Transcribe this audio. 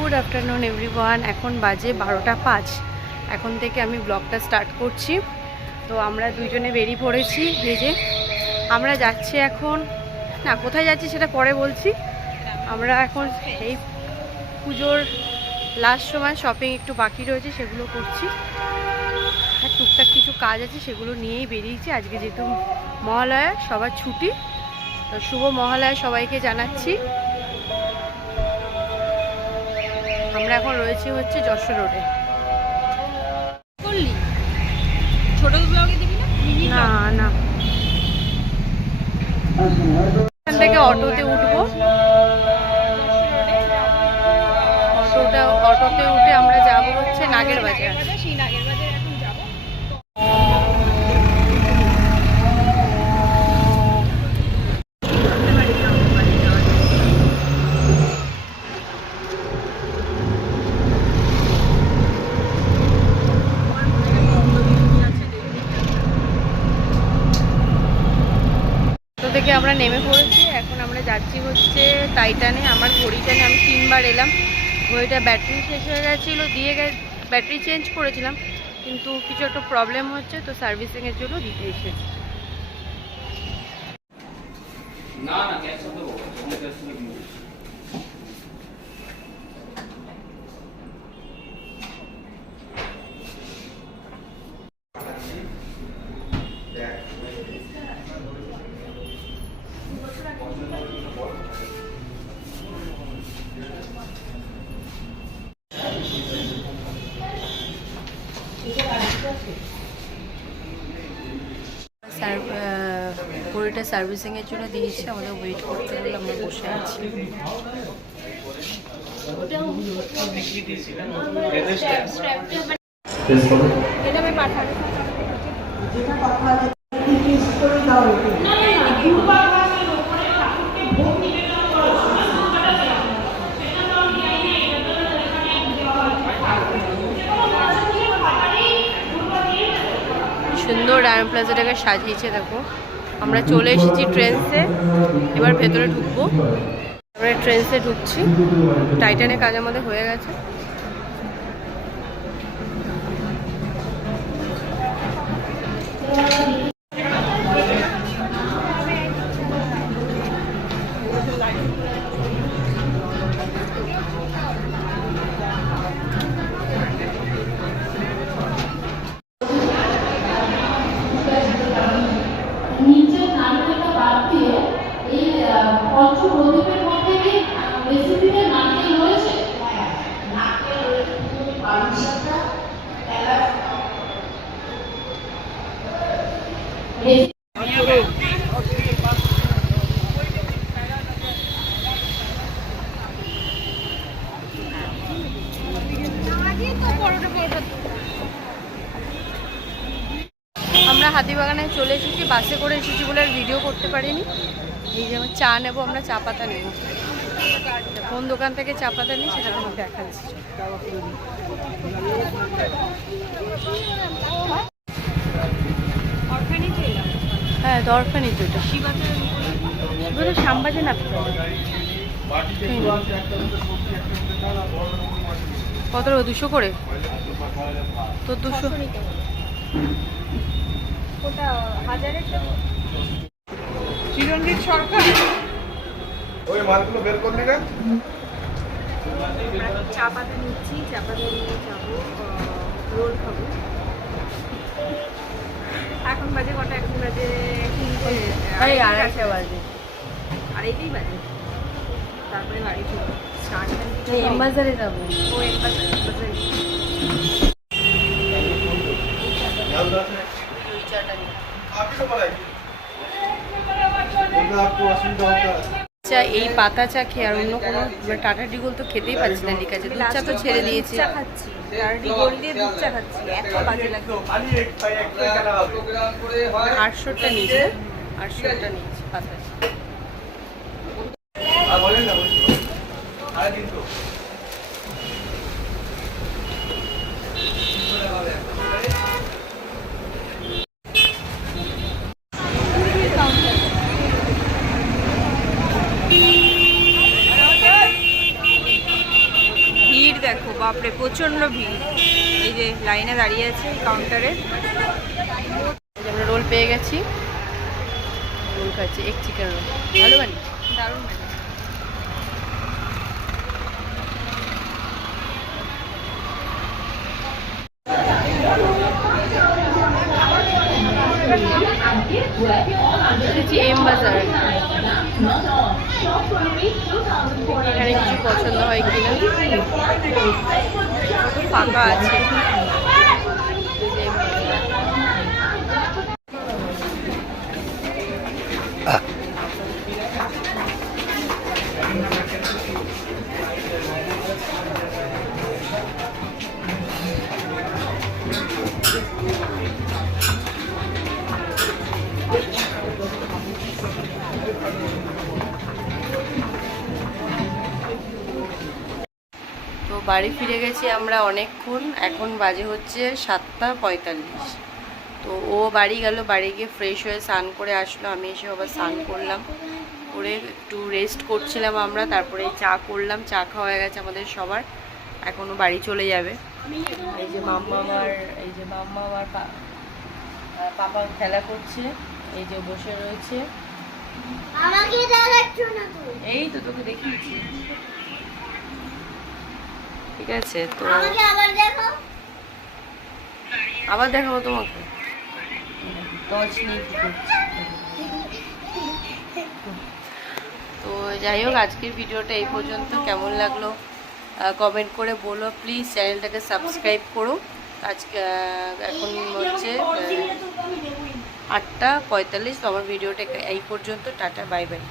Good afternoon everyone. এখন বাজে 12টা 5। এখন থেকে আমি ব্লগটা স্টার্ট করছি। তো আমরা দুজনে বেরিয়ে পড়েছি। এই যে আমরা যাচ্ছি এখন, না কোথায় যাচ্ছি সেটা পরে বলছি। আমরা এখন এই পুজোর লাস্ট সময় শপিং একটু বাকি রয়েছে, সেগুলো করছি। আর টুকটাক কিছু কাজ আছে, সেগুলো নিয়েই বেরিয়েছি। আজকে যেহেতু মহালয়া, সবার ছুটি, তো শুভ মহালয়া সবাইকে জানাচ্ছি। আমরা এখন রয়েছি হচ্ছে যশোর রোডে। ছোট ব্লগে দিবি না? না এখান থেকে অটোতে উঠবো। অটোতে উঠে আমরা যাব হচ্ছে নাগের বাজার। সেই নাগের বাজার এখন যাবো। থেকে আমরা নেমে পড়েছি। এখন আমরা যাচ্ছি হচ্ছে টাইটানে। আমার ঘড়িটানে আমি 3বার এলাম। ঘড়িটা ব্যাটারি শেষ হয়ে গেছিলো, ব্যাটারি চেঞ্জ করেছিলাম, কিন্তু কিছু একটা প্রবলেম হচ্ছে, তো সার্ভিসিংয়ের জন্য দিতে এসেছি। ঘড়িটা সার্ভিসিংয়ের জন্য দিয়েছি, আমাদের ওয়েট করতে হলে আমরা বসে আছি। সুন্দর ডায়মন্ড প্লাজাটাকে সাজিয়েছে, দেখো। আমরা চলে এসেছি ট্রেন্সে, এবার ভেতরে ঢুকবো। আমরা ট্রেন্সে ঢুকছি। টাইটানের কাজ আমাদের হয়ে গেছে। আমরা হাতিবাগানে চলে এসেছি। বাসে করে এসেছি বলে আর ভিডিও করতে পারিনি। এই যে আমার চা নেবো, আমরা চা পাতা নেব। কোন দোকান থেকে চা পাতা নিই সেটা আমার দেখা যাচ্ছে। হ্যাঁ দরকার নেই তো, এটা শিবাজার শ্যামবাজার না কত 200 করে? তো 200 চিরঞ্জিত সরকার ওই মালগুলো বের করলি না? চা পাতা নিচ্ছি, চা পাতা নিয়ে যাবো, রোল খাবো। এখন বাজে কটা? এখন বাজে আড়াইটা বাজে। আড়াইটাই বাজে। তারপরে বাড়ি ফিরবো। এমবাজারে যাবো। ও এমবাজার চা, এই পাতা চা খেয়ে আর অন্য কোনো টাটা ডিগোল তো খেতেই পাচ্ছি না। লিখা আছে দুধ চা, তো ছেড়ে দিয়েছি। খাচ্ছি, ডিগোল দিয়ে দুধ চা খাচ্ছি। এত বাজে লাগছে। 800টা নিয়েছে, 800টা নিয়েছে পাতা চা। দেখো, বাপরে প্রচন্ড ভিড়। এই যে লাইনে দাঁড়িয়ে আছে কাউন্টারে। আমরা রোল পেয়ে গেছি, রোল খাচ্ছি, এক চিকেন রোল। ভালো বানি, দারুণ লাগে। এম বাজার, এখানে কিছু পছন্দ হয় কিনা, ফাঁকা আছে। তো বাড়ি ফিরে গেছি আমরা অনেকক্ষণ, এখন বাজে হচ্ছে 7:45। তো ও বাড়ি গেল, বাড়ি গিয়ে ফ্রেশ হয়ে স্নান করে আসলো, আমি এসে আবার স্নান করলাম, করে একটু রেস্ট করছিলাম আমরা। তারপরে চা করলাম, চা খাওয়া হয়ে গেছে আমাদের সবার, এখনও বাড়ি চলে যাবে। এই যে মাম্মা আমার পাপা খেলা করছে, এই যে বসে রয়েছে। এই তো তোকে দেখিয়েছি, ঠিক আছে। তো আবার দেখাবো তোমাকে, টর্চ নিয়ে কি করছি। তো যাই হোক, আজকের ভিডিওটা এই পর্যন্ত। কেমন লাগলো কমেন্ট করে বলো প্লিজ, চ্যানেলটাকে সাবস্ক্রাইব করো। আজকে এখন হচ্ছে 8:45। তো আমার ভিডিওটা এই পর্যন্ত, টাটা বাই বাই।